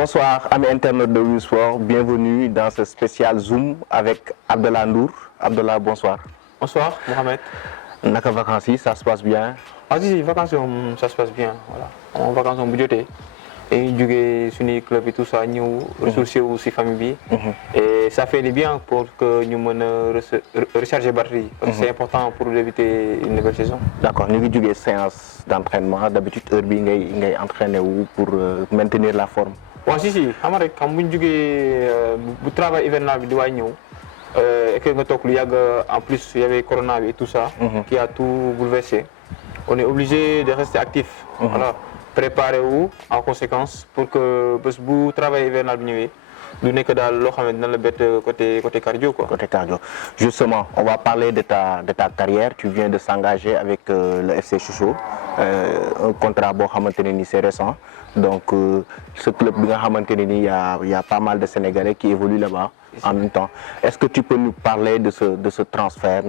Bonsoir, amis internautes de Win Sport. Bienvenue dans ce spécial Zoom avec Abdallah Ndour. Abdallah, bonsoir. Bonsoir, Mohamed. Naka vacances, ça se passe bien? Ah si, vacances, ça se passe bien. Voilà. En vacances, on budgété. Et nous sur les clubs et tout ça, nous ressourcer aussi famille. Et ça fait du bien pour que nous recharger la batterie. Parce que c'est important pour éviter une nouvelle saison. D'accord, nous avons une séance d'entraînement. D'habitude, nous entraîner pour maintenir la forme. Oui, si. Quand vous travaillez hivernal, et que en plus il y avait Corona et tout ça, qui a tout bouleversé. On est obligé de rester actif. Voilà. Préparez-vous en conséquence pour que vous travaillez hivernal, nous n'est que dans le bête côté cardio. Côté cardio. Justement, on va parler de ta carrière. Tu viens de s'engager avec le FC Choucho. Un contrat c'est récent. Donc, ce club, il y a pas mal de Sénégalais qui évoluent là-bas en même temps. Est-ce que tu peux nous parler de ce transfert?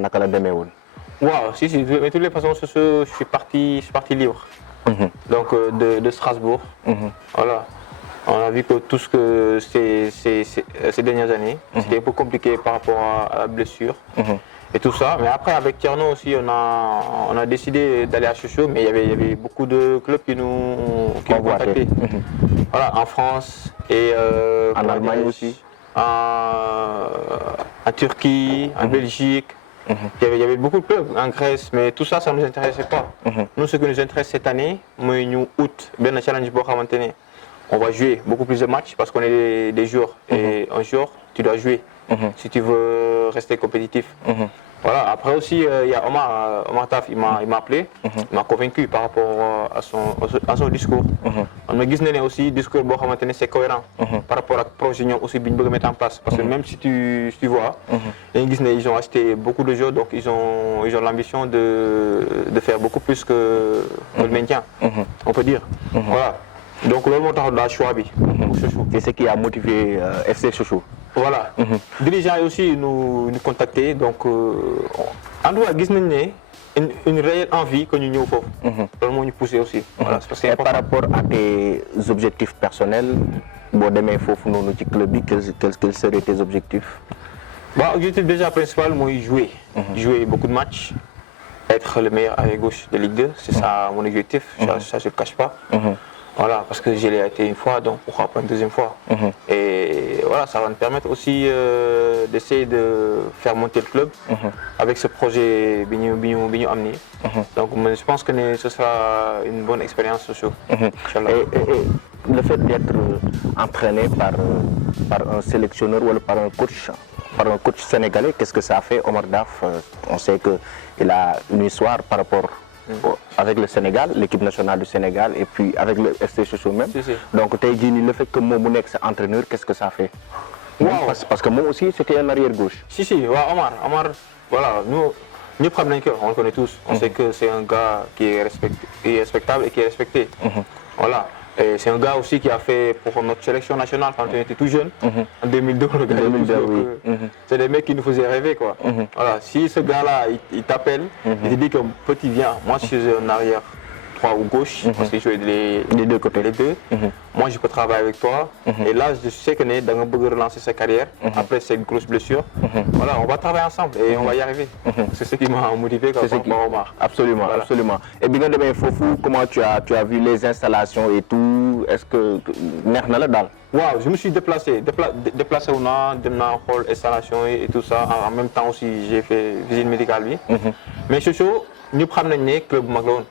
Wow, si. De toutes les façons, je suis parti libre. Donc, de Strasbourg. Voilà. On a vu que tout ce que ces dernières années, c'était un peu compliqué par rapport à la blessure et tout ça. Mais après, avec Tierno aussi, on a décidé d'aller à Choucho, mais il y avait beaucoup de clubs qui nous ont contactés. Voilà, en France et en Allemagne aussi. En Turquie, en Belgique. Il y avait beaucoup de clubs en Grèce, mais tout ça, ça ne nous intéressait pas. Nous, ce qui nous intéresse cette année, nous août, bien un challenge pour maintenir. On va jouer beaucoup plus de matchs parce qu'on est des joueurs. Et un jour, tu dois jouer si tu veux rester compétitif. Voilà. Après aussi, il y a Omar Taf, il m'a appelé, il m'a convaincu par rapport à son discours. On me dit aussi, le discours c'est cohérent par rapport à la projet aussi bien de mettre en place. Parce que même si tu vois, ils ont acheté beaucoup de joueurs, donc ils ont l'ambition de faire beaucoup plus que le maintien, on peut dire. Voilà. Donc, le montant de la choix. C'est ce qui a motivé FC Choucho. Voilà. Les dirigeants aussi nous contacter. Donc, en doit une réelle envie que nous avons. Vraiment nous pousser aussi. Voilà, et par rapport à tes objectifs personnels, demain, quels seraient tes objectifs? L'objectif déjà principal, moi, jouer. Jouer beaucoup de matchs. Être le meilleur à gauche de Ligue 2. C'est ça mon objectif. Ça, je ne le cache pas. Voilà, parce que j'ai été une fois, donc pourquoi pas une deuxième fois. Et voilà, ça va me permettre aussi d'essayer de faire monter le club avec ce projet Bignou amené. Donc je pense que ce sera une bonne expérience sociale. Et le fait d'être entraîné par un sélectionneur ou par un coach sénégalais, qu'est-ce que ça a fait? Omar Daf, on sait qu'il a une histoire par rapport avec le Sénégal, l'équipe nationale du Sénégal, et puis avec le FC Choucho même. Si. Donc, le fait que mon entraîneur, qu'est-ce que ça fait? Wow. Parce que moi aussi, c'était un arrière-gauche. Si, Omar, voilà, nous on le connaît tous. On sait que c'est un gars qui est respectable et qui est respecté. Voilà. Et c'est un gars aussi qui a fait pour notre sélection nationale quand on était tout jeune, en 2002. C'est des mecs qui nous faisaient rêver, quoi. Voilà. Si ce gars-là, il t'appelle, il te dit que petit viens, moi je suis un arrière droit ou gauche, parce qu'il joue les deux côtés. Moi je peux travailler avec toi. Et là, je sais que nous allons relancer sa carrière après cette grosse blessure. Voilà, on va travailler ensemble et on va y arriver. C'est ce qui m'a motivé comme Omar. Absolument, voilà. Absolument. Et bien demain, Fofou, comment tu as vu les installations et tout? Est-ce que wow, je me suis déplacé au nord, de la hall installation et tout ça. En même temps aussi, j'ai fait visite médicale. Mais Choucho, nous prenons le club Maglone.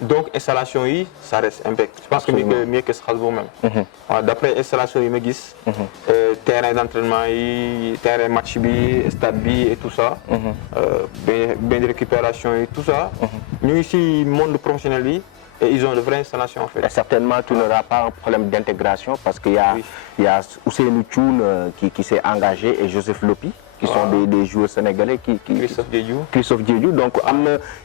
Donc, installation, ça reste impeccable. Je pense que mieux que Strasbourg même. D'après l'installation, il me dit terrain d'entraînement, terrain match, stade et tout ça. Bien de récupération et tout ça. Nous ici, monde professionnel. Et ils ont de vraies installations en fait. Et certainement, tu n'auras pas un problème d'intégration parce qu'il y a Ousseinou Tchoun qui s'est engagé et Joseph Lopi qui sont des joueurs sénégalais Christophe Diédiou. Donc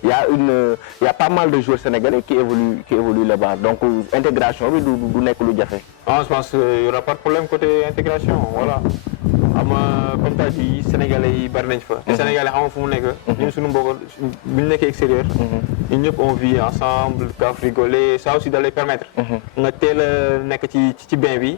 il y a pas mal de joueurs sénégalais qui évoluent là-bas. Donc intégration, oui, d'où n'est que le fait. Je pense qu'il n'y aura pas de problème côté intégration. Voilà. comme tu as dit Sénégalais yi bari nañ fa. te Sénégalais xam nga fu mu nekk. ñun suñu mbokk bu ñu nekkee extérieur. ñun ñëpp on vit ensemble kaf rigoler ça aussi da lay permettre. nga teel a nekk ci bain bi.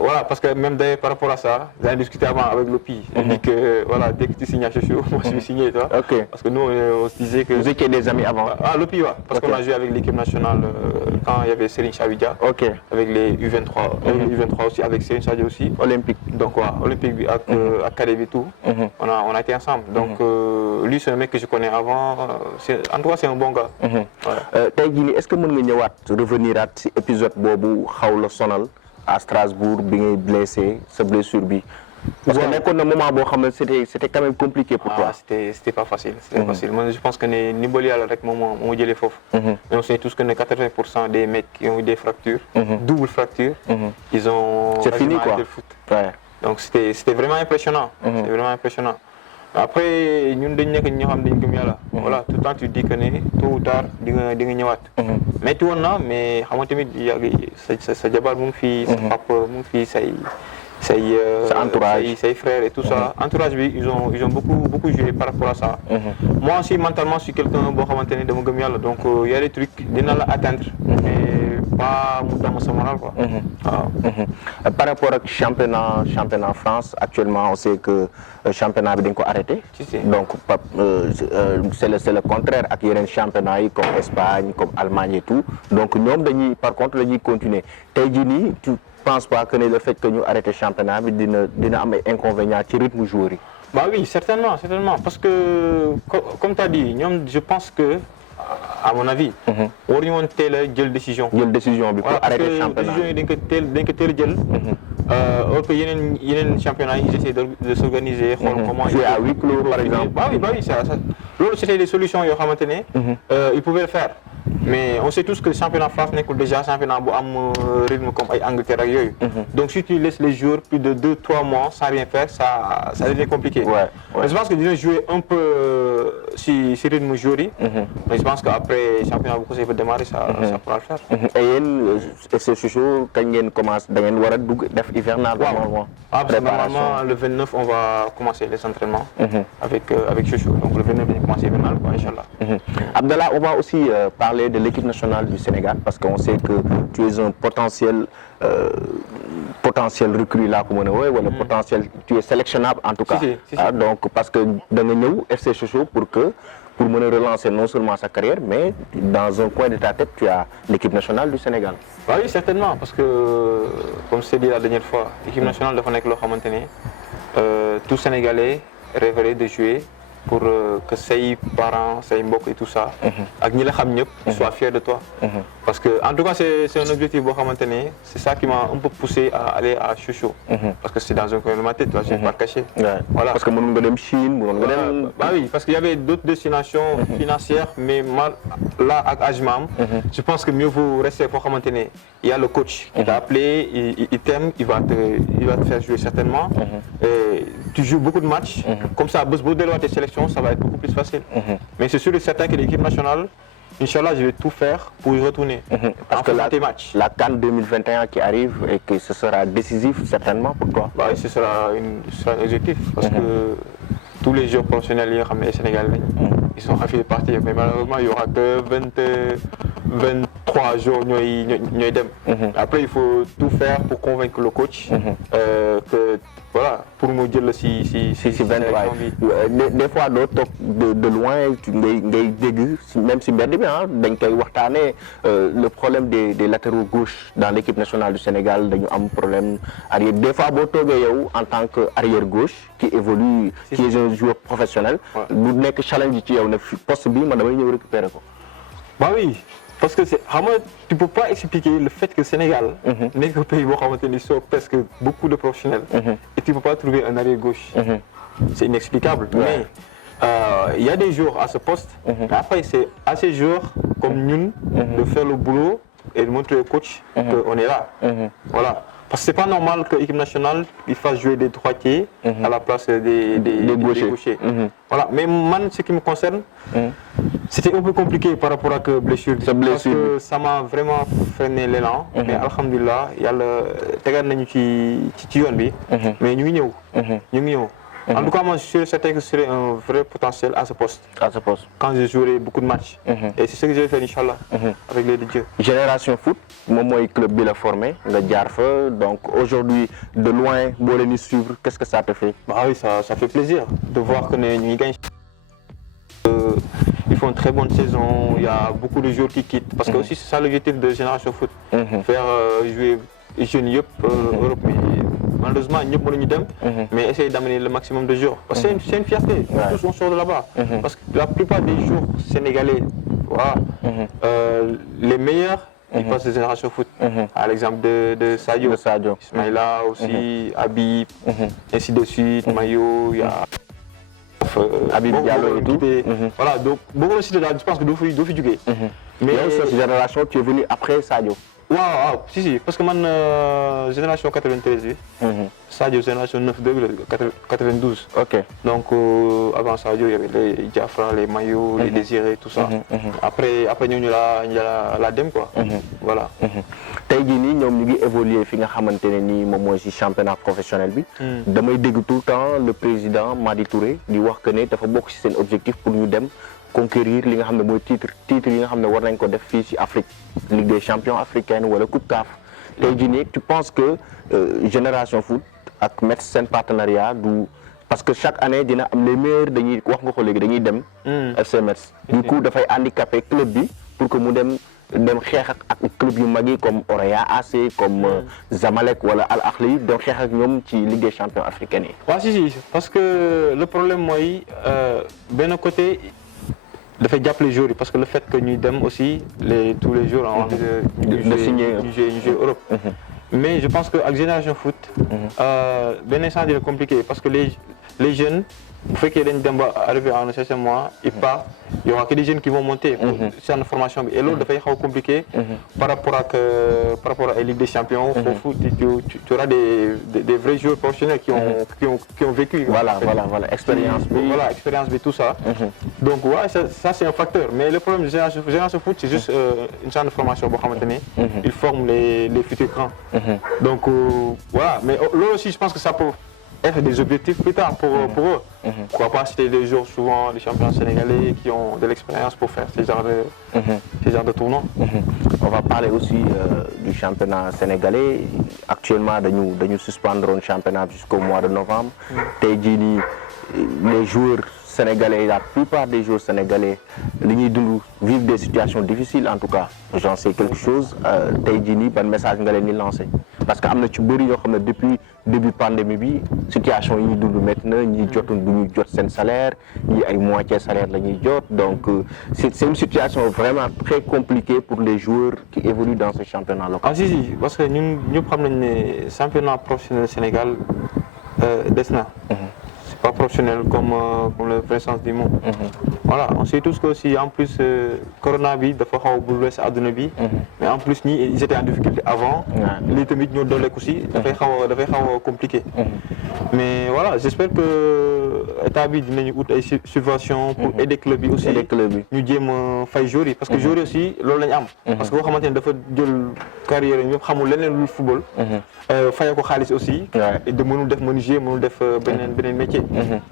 Voilà, parce que même d'ailleurs par rapport à ça, j'ai discuté avant avec Lopi. Il dit que voilà, dès que tu signes à Chouchou, moi je vais signer, toi. Ok. Parce que nous on se disait que. Vous étiez des amis avant? Ah, Lopi, ouais. Parce qu'on a joué avec l'équipe nationale quand il y avait Céline Chavidia. Ok. Avec les U23. Les U23 aussi, avec Céline Chavidia aussi. Olympique. Donc, ouais, Olympique, Académie et tout. On a été ensemble. Donc, lui, c'est un mec que je connais avant. En tout cas, c'est un bon gars. Taïgini, est-ce que vous pouvez revenir à cet épisode Bobu, Khawla Sonal? À Strasbourg, bien blessé, sa blessure bi. Parce que nekkoon na moment boo xam ne c'était quand même compliqué pour toi. C'était pas facile, c'était facile. Moi je pense que ne ndimbal Yàlla rek moo jëlee foofu. Mais on sait tous que 80% des mecs qui ont eu des fractures, double fracture, ils ont c'est fini quoi. le foot. Ouais. Donc c'était vraiment impressionnant. C'était vraiment impressionnant. Après ñun dañ nekk ñoo xam dañ gëm Yàlla. Voilà, tout le temps tu dis que ne tôt ou tard di nga ñëwaat. Mais tu woon na mais xam nga tamit sa jabar mu ngi fii, sa papa mu ngi fii, sa entourage, ses frères et tout ça. Entourage bi ils ont beaucoup joué par rapport à ça. Moi aussi mentalement je suis quelqu'un boo xamante ne dama gëm Yàlla donc il y a des trucs dina la atteindre mais pas mu dama sa moral quoi. Par rapport au championnat France actuellement on sait que championnat bi dañ ko arrêté. Donc c'est le contraire ak yeneen championnat yi comme Espagne comme Allemagne et tout donc ñoom dañuy par contre dañuy continuer tey jii nii tu penses pas que le fait que ñu arrêté championnat bi dina am ay inconvénients ci rythme joueur yi. Bah oui, certainement parce que comme tu as dit ñoom je pense que à mon avis. waruñu woon teel a jël décision. bi pour arrêter championnat décision yi dañ ko teel a jël. Or que yeneen championnat yi essaient de s'organiser. xool comment jouer à huis clos par exemple. Bah oui ça loolu c'était des solutions yoo xamante ne. ils pouvaient le faire. Mais on sait tous que le championnat France nekkul déjà championnat bu am rythme comme ay Angleterre ak yooyu. Donc si tu laisses les joueurs plus de 2-3 mois sans rien faire ça devient compliqué. Ouais. Mais je pense que dina jouer un peu si rythme joueur yi. Mais je pense qu'après championnat bu ko démarrer ça pourra le faire. Et yéen FC Chouchou kañ ngeen commence da ngeen war a dugg def hivernal normalement. Normalement le 29 on va commencer les entraînements. avec Chouchou donc le 29 dañuy commencer hivernal quoi inchallah. Abdallah, on va aussi parler de l'équipe nationale du Sénégal parce qu'on sait que tu es un potentiel recrue là comme on est wala potentiel tu es sélectionnable en tout cas. Si. Donc parce que da nga ñëw FC Chouchou pour mener relancer non seulement sa carrière mais dans un coin de ta tête tu as l'équipe nationale du Sénégal. Bah oui certainement parce que comme je t'ai dit la dernière fois l'équipe nationale dafa nekk loo xamante ne tout Sénégalais rêverait de jouer pour que say parents say mbokk et tout ça ak ñi la xam ñëpp soient fiers de toi parce que en tout cas c'est un objectif boo xamante ne c'est ça qui m'a un peu poussé à aller à Chouchou parce que c'est dans un coin de ma tête je vais pas cacher voilà parce que mënoon nga dem Chine mënoon nga dem bah oui parce qu'il y avait d'autres destinations financières mais là ak âge ma am je pense que mieux vaut rester foo xamante ne il y a le coach qui t'a appelé il t'aime il va te faire jouer certainement et tu joues beaucoup de matchs comme ça bés boo delluwaatee sélection ça va être beaucoup plus facile mais c'est sûr et certain que l'équipe nationale Inch'Allah, je vais tout faire pour y retourner. Parce que la CAN 2021 qui arrive et que ce sera décisif certainement pour toi. Bah, ce sera un objectif parce que tous les joueurs professionnels les Sénégalais, ils sont ravis de partir. Mais malheureusement, il n'y aura que 23 jours. Après, il faut tout faire pour convaincre le coach que voilà, pour me dire si 23 des fois de loin même si le problème des latéraux gauche dans l'équipe nationale du Sénégal dañu am problème arrière des fois boo toogee yow en tant que arrière gauche qui évolue qui est un joueur professionnel bu nekk challenge ci yow ne poste bi man damay ñëw récupérer ko. Bah oui. Parce que tu ne peux pas expliquer le fait que le Sénégal n'est qu'un pays où il sort presque beaucoup de professionnels et tu ne peux pas trouver un arrière gauche. C'est inexplicable. Mais il y a des joueurs à ce poste. Mais après, c'est à ces joueurs comme nous de faire le boulot et de montrer au coach qu'on est là. Voilà. Parce que c'est pas normal que l'équipe nationale il fasse jouer des droitiers à la place des gauchers. Voilà. Mais moi, ce qui me concerne, c'était un peu compliqué par rapport à la blessure. Parce que ça m'a vraiment freiné l'élan. Mais alhamdulillah, il y a le mais nous en tout cas, moi, je suis certain que ce serait un vrai potentiel à ce poste. Quand je jouerai beaucoup de matchs. Et c'est ce que je vais faire, Inch'Allah, avec l'aide de Dieu. Génération Foot, moi, le club il a formé, le Diarfa. Donc aujourd'hui, de loin, pour les suivre, qu'est-ce que ça te fait? Bah oui, ça fait plaisir de voir que nous gagnons. Ils font une très bonne saison, il y a beaucoup de joueurs qui quittent. Parce que aussi, c'est ça l'objectif de Génération Foot. Faire jouer les jeunes Europe. Malheureusement, nous sommes mais essayer d'amener le maximum de joueurs. Parce que c'est une fierté, tous on sort de là-bas. Parce que la plupart des joueurs sénégalais, voilà, les meilleurs, ils passent de Génération Foot. À l'exemple de Sadio, Ismaïla aussi, Habib, ainsi de suite, Mayo, il y a Habib Diallo et tout. Voilà, donc beaucoup aussi, je pense que nous faisons du gay. Mais cette génération, tu es venu après Sadio? Waaw, si, parce que moi, génération 93, Sadio, génération 92. Ok. Donc, avant Sadio, il y avait les Diafra, les Mayo, les Désirés, tout ça. Après, nous, il y a la DEM, quoi. Voilà. Aujourd'hui, nous avons évolué dans le championnat professionnel. Damay dégg tout le temps le président Madi Touré di wax que ne dafa bokk ci seen objectif pour ñu dem conquérir li nga xam ne mooy titre yi nga xam ne war nañ ko def fii ci Afrique Ligue des champions africaine wala Coupe CAF. Tey jii nii tu penses que Génération Foot ak Metz seen partenariat du parce que chaque année dina am les meilleurs dañuy wax nga ko léegi dañuy dem FC Metz. Du coup dafay handicapé club bi pour que mu dem xeex ak club yu mag yi comme Orea AC comme Zamalek wala Al Ahly donc xeex ak ñoom ci Ligue des champions africaine yi. waaw si parce que le problème mooy benn côté dafay jàppale joueurs yi parce que le fait que ñuy dem aussi tous les jours on de signer Europe. Mais je pense que avec Génération Foot benn instant dina compliqué parce que les jeunes bu fekkee dañ dem ba arrivé à un certain mois ils partent il y aura que des jeunes qui vont monter pour faire une formation et loolu dafay xaw compliqué par rapport à Ligue des champions foofu tu auras des vrais joueurs professionnels qui ont vécu voilà expérience bi tout ça donc ouais ça c'est un facteur mais le problème de Génération Foot c'est juste une sorte de formation boo xamante ne ils forment les futurs grands donc voilà mais loolu aussi je pense que ça peut être des objectifs plus tard pour eux. Pourquoi pas citer des joueurs souvent des champions sénégalais qui ont de l'expérience pour faire ces genres de tournois. On va parler aussi du championnat sénégalais. Actuellement, nous suspendre un championnat jusqu'au mois de novembre. Les joueurs sénégalais, la plupart des joueurs sénégalais vivent des situations difficiles en tout cas. J'en sais quelque chose. Ban message nga leen di lancer parce que am na ci bëri yoo xam ne depuis début pandémie bi situation yi ñuy dund métti na ñi jotul du ñu jot seen salaire ñi ay moitié salaire la ñuy jot donc c'est une situation vraiment très compliquée pour les joueurs qui évoluent dans ce championnat local. Ah si parce que ñun ñëpp xam nañ ne championnat professionnel Sénégal des na. Pas professionnel comme le vrai sens du mot. Voilà, on sait tous que aussi en plus corona bi dafa xaw a bouleversé àdduna bi mais en plus ils étaient en difficulté avant lii tamit ñoo dooleeku aussi dafay xaw a compliqué mais voilà j'espère que état bi dinañu ut ay subventions pour aider club yi aussi ñu jéem a fay joueurs yi parce que joueurs yi aussi loolu lañu am parce que boo xamante ne dafa jël carrière yi ñëpp xamul leneen lu football fayee ko xaalis aussi de mënul def menuisier mënul def beneen métier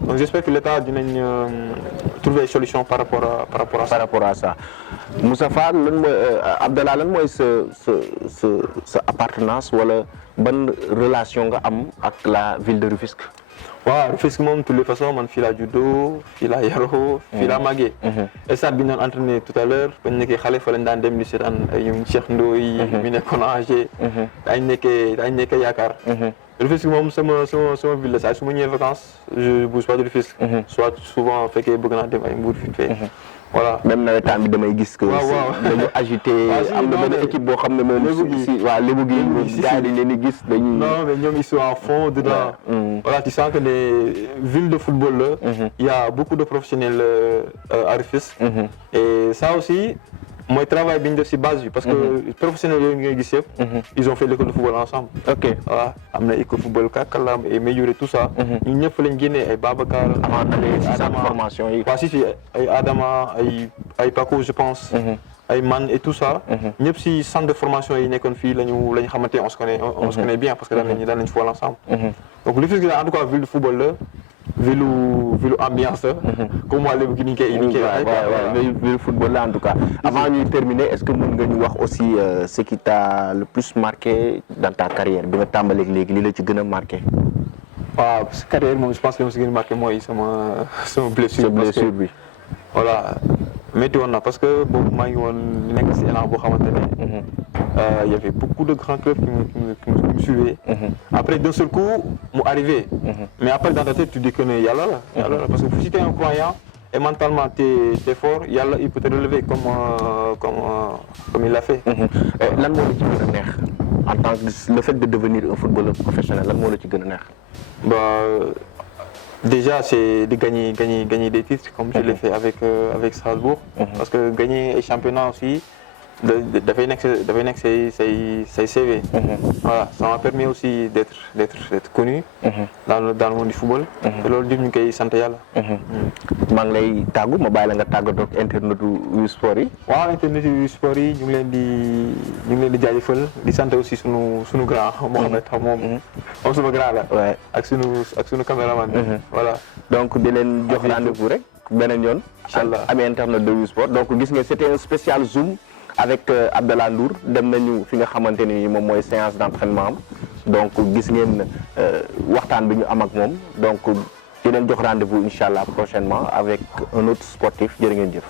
donc j'espère que l'État dinañ trouver solution par rapport à ça. Moussa Fall lan mooy Abdallah lan mooy sa appartenance wala ban relation nga am ak la ville de Rufisque. waaw Rufisque moom de toutes les façons man fii laa juddoo fii laa yaroo fii laa màggee. stade bi ñu doon entraîné tout à l'heure bañ nekkee xale fa lañ daan dem di seetaan ay ñoom Cheikh Ndoye mi nekkoon AG dañ nekkee yaakaar. Rufisque moom sama ville la saa su ma ñëwee vacances je bouge pas de Rufisque. soit souvent fekkee bëgg naa dem ay Mbour fi fee. voilà même nawetaan bi damay gis que. dañu agité am na benn équipe boo xam ne moom. lébu gi gars yi dañ leen di gis dañuy. non mais ñoom ils sont à fond dedans. voilà tu sens que les villes de football là. il y a beaucoup de professionnels à Rufisque. et ça aussi Moi, travail bien de base parce que les professionnels ils ont fait l'école de football ensemble. Ok. Voilà, amener l'école de football, Kalam et meilleur tout ça. Ils n'ont pas gagné et Babacar, Avant d'aller dans la formation. si Adama, ay Paco, je pense, ay Man et tout ça. Nous si centre de formation et une fille, on se connaît bien parce que dans le football ensemble. Donc le fait que en tout cas vu le football là. Vu l'ambiance, comment aller au Guinée, le football là en tout cas. Avant de terminer, est-ce que vous pouvez nous dire aussi ce qui t'a le plus marqué dans ta carrière? Bien que tu as marqué. Cette carrière, je pense que ce qui m'a marqué, moi, c'est ma blessure. Oui. Voilà. Mais parce que bon, moi, il y avait beaucoup de grands clubs qui me suivaient. Après, d'un seul coup, m'est arrivé. Mais après, dans ta tête, tu dis que Yalla, parce que si tu es un croyant et mentalement tu es fort, Yalla, il peut te relever comme il l'a fait. En tant que le fait de devenir un footballeur professionnel, qu'est-ce que tu déjà, c'est de gagner des titres comme je l'ai fait avec Strasbourg. Parce que gagner les championnats aussi, c'est CV. Voilà, ça m'a permis aussi d'être connu dans le monde du football. Et là, je suis santé yalla. Manglay tagu, mobile nga tagu donc internet du sport yi. Waaw internet du sport yi ñu ngi leen di jaajëfal di sant aussi sunu grand Mohamed moom sama grand la. Ouais. Ak sunu caméraman. Voilà. Donc di leen jox rendez-vous rek benen yoon. Inshallah. Am internet de sport. Donc gis nga c'était un spécial zoom avec Abdallah Ndour dem nañu fi nga xamanteni mom moy séance d'entraînement. Donc gis ngeen waxtaan bi ñu am ak mom. Donc di leen jox rendez-vous inshallah prochainement avec un autre sportif jërë ngeen jëf.